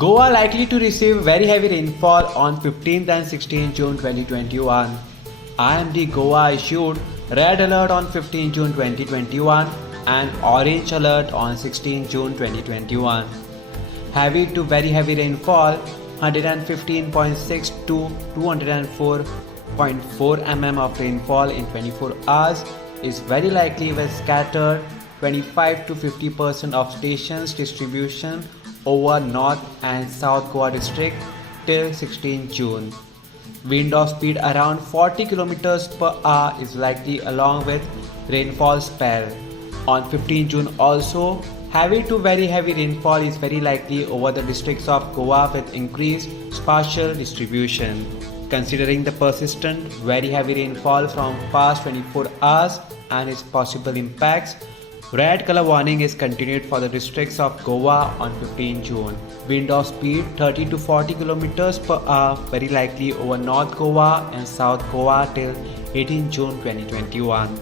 Goa likely to receive very heavy rainfall on 15th and 16th June 2021. IMD Goa issued red alert on 15 June 2021 and orange alert on 16 June 2021. Heavy to very heavy rainfall 115.6 to 204.4 mm of rainfall in 24 hours is very likely with scattered 25 to 50% of stations distribution over North and South Goa district till 16 June. Wind of speed around 40 km per hour is likely along with rainfall spell. On 15 June also, heavy to very heavy rainfall is very likely over the districts of Goa with increased spatial distribution. Considering the persistent very heavy rainfall from past 24 hours and its possible impacts, red color warning is continued for the districts of Goa on 15 June. Wind of speed 30 to 40 km per hour very likely over North Goa and South Goa till 18 June 2021.